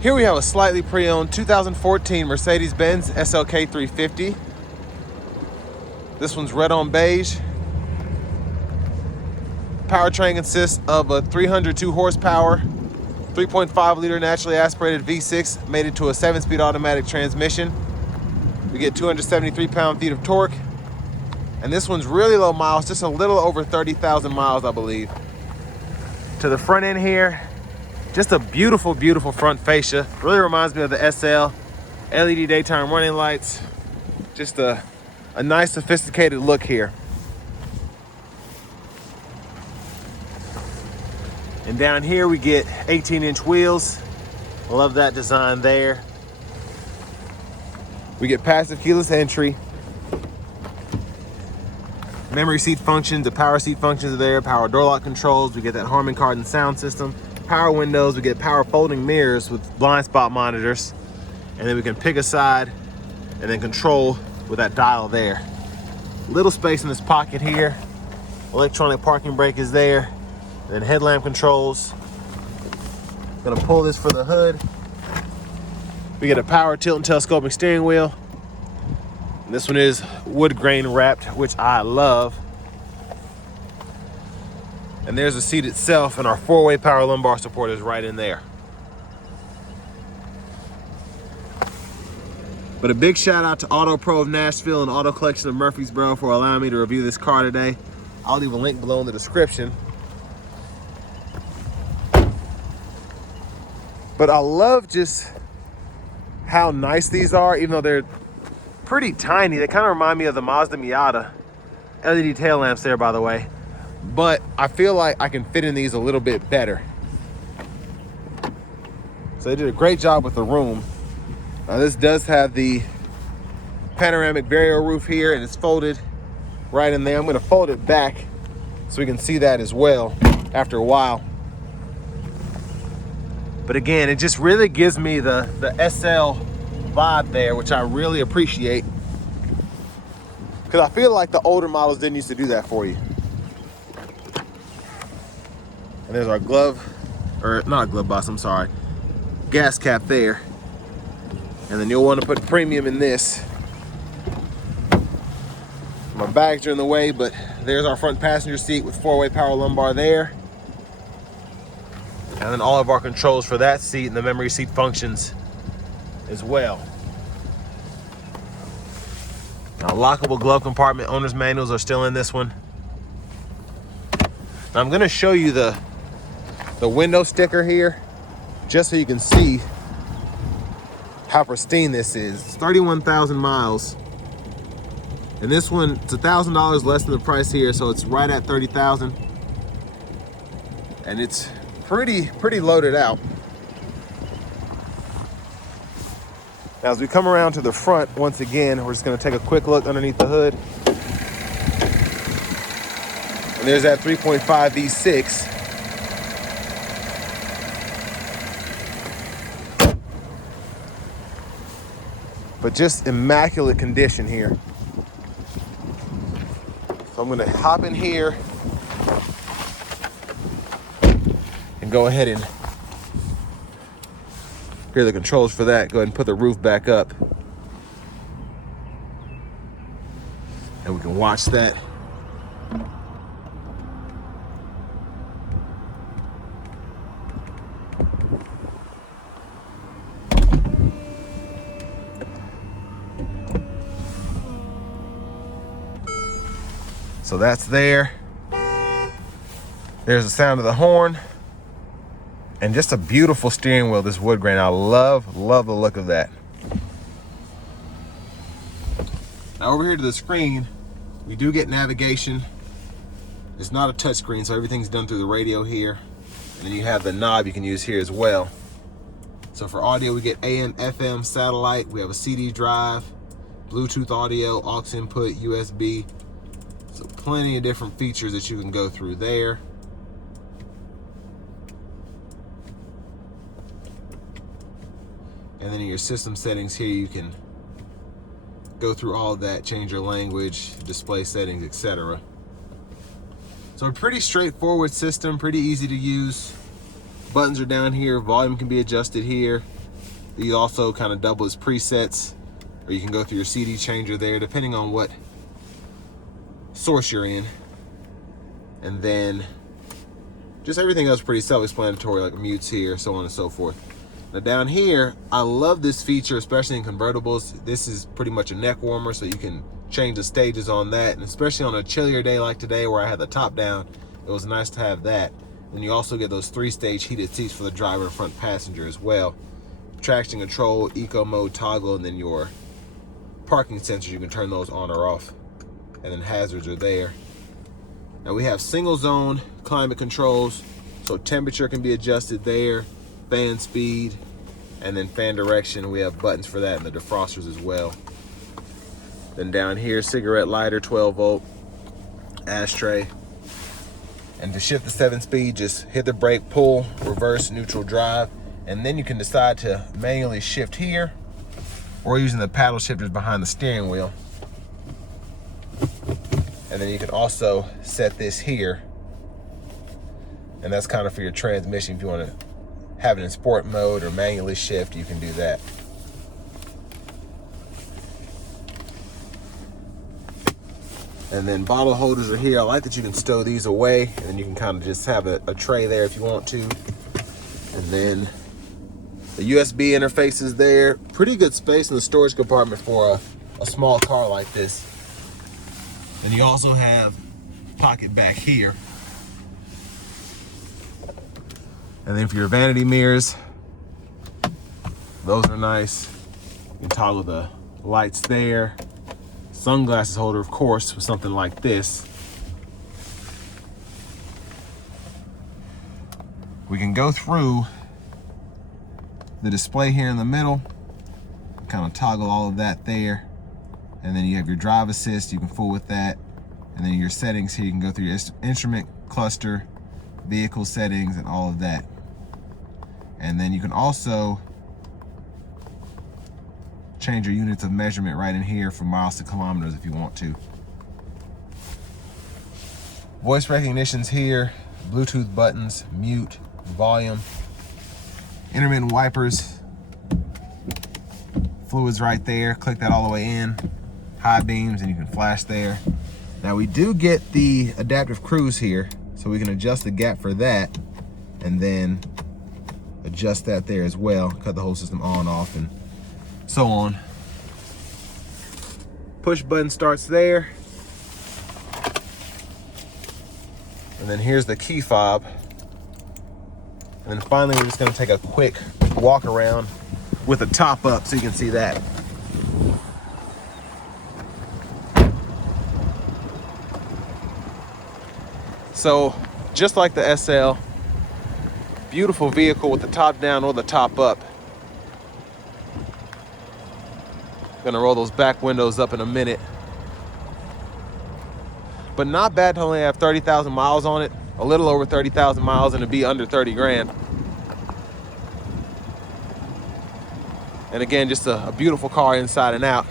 Here we have a slightly pre-owned 2014 Mercedes-Benz SLK 350. This one's red on beige. Powertrain consists of a 302 horsepower, 3.5 liter naturally aspirated V6 made into a 7-speed automatic transmission. We get 273 pound-feet of torque. And this one's really low miles, just a little over 30,000 miles, I believe. To the front end here, just a beautiful, beautiful front fascia. Really reminds me of the SL. LED daytime running lights. Just a nice, sophisticated look here. And down here we get 18-inch wheels. Love that design there. We get passive keyless entry. Memory seat functions, the power seat functions are there, power door lock controls, we get that Harman Kardon sound system, power windows, we get power folding mirrors with blind spot monitors, and then we can pick a side and then control with that dial there. Little space in this pocket here, electronic parking brake is there, and then headlamp controls. Gonna pull this for the hood. We get a power tilt and telescoping steering wheel. And this one is wood grain wrapped, which I love. And there's the seat itself, and our 4-way power lumbar support is right in there. But a big shout out to Auto Pro of Nashville and Auto Collection of Murfreesboro for allowing me to review this car today. I'll leave a link below in the description. But I love just how nice these are, even though they're pretty tiny. They kind of remind me of the Mazda Miata. LED tail lamps there, by the way. But I feel like I can fit in these a little bit better. So they did a great job with the room. Now this does have the panoramic Vario roof here, and it's folded right in there. I'm gonna fold it back so we can see that as well after a while. But again, it just really gives me the SL vibe there, which I really appreciate, because I feel like the older models didn't used to do that for you. And there's our glove, or not glove box, I'm sorry, gas cap there. And then you'll want to put premium in this. My bags are in the way, but there's our front passenger seat with 4-way power lumbar there. And then all of our controls for that seat and the memory seat functions as well. Now, lockable glove compartment owner's manuals are still in this one. Now, I'm gonna show you the window sticker here, just so you can see how pristine this is. It's 31,000 miles. And this one, it's $1,000 less than the price here, so it's right at 30,000. And it's pretty loaded out. Now, as we come around to the front, once again, we're just gonna take a quick look underneath the hood. And there's that 3.5 V6. But just immaculate condition here. So I'm gonna hop in here and go ahead and here are the controls for that. Go ahead and put the roof back up. And we can watch that. So that's there. There's the sound of the horn. And just a beautiful steering wheel, this wood grain. I love the look of that. Now over here to the screen, we do get navigation. It's not a touch screen, so everything's done through the radio here. And then you have the knob you can use here as well. So for audio, we get AM, FM, satellite. We have a CD drive, Bluetooth audio, aux input, USB. So plenty of different features that you can go through there. And then in your system settings here, you can go through all of that, change your language, display settings, etc. So a pretty straightforward system, pretty easy to use. Buttons are down here, volume can be adjusted here. You also kind of double as presets, or you can go through your CD changer there, depending on what source you're in. And then just everything else pretty self-explanatory, like mutes here, so on and so forth. Now down here, I love this feature, especially in convertibles. This is pretty much a neck warmer, so you can change the stages on that. And especially on a chillier day like today where I had the top down, it was nice to have that. And you also get those 3-stage heated seats for the driver and front passenger as well. Traction control, eco mode toggle, and then your parking sensors, you can turn those on or off. And then hazards are there. Now we have single zone climate controls, so temperature can be adjusted there, fan speed, and then fan direction. We have buttons for that and the defrosters as well. Then down here, cigarette lighter, 12 volt, ashtray. And to shift the 7-speed, just hit the brake, pull, reverse, neutral, drive, and then you can decide to manually shift here or using the paddle shifters behind the steering wheel. And then you can also set this here, and that's kind of for your transmission. If you want to have it in sport mode or manually shift, you can do that. And then bottle holders are here. I like that you can stow these away, and then you can kind of just have a tray there if you want to. And then the USB interface is there. Pretty good space in the storage compartment for a small car like this. And you also have pocket back here. And then for your vanity mirrors, those are nice. You can toggle the lights there. Sunglasses holder, of course, with something like this. We can go through the display here in the middle, kind of toggle all of that there. And then you have your drive assist, you can fool with that. And then your settings here, you can go through your instrument cluster, vehicle settings, and all of that. And then you can also change your units of measurement right in here from miles to kilometers if you want to. Voice recognition's here, Bluetooth buttons, mute, volume, intermittent wipers, fluids right there, click that all the way in, high beams, and you can flash there. Now we do get the adaptive cruise here, so we can adjust the gap for that, and then adjust that there as well, cut the whole system on, off, and so on. Push button starts there. And then here's the key fob. And then finally, we're just gonna take a quick walk around with the top up so you can see that. So just like the SL, beautiful vehicle with the top down or the top up. Gonna roll those back windows up in a minute. But not bad to only have 30,000 miles on it, a little over 30,000 miles, and to be under 30 grand. And again, just a beautiful car inside and out.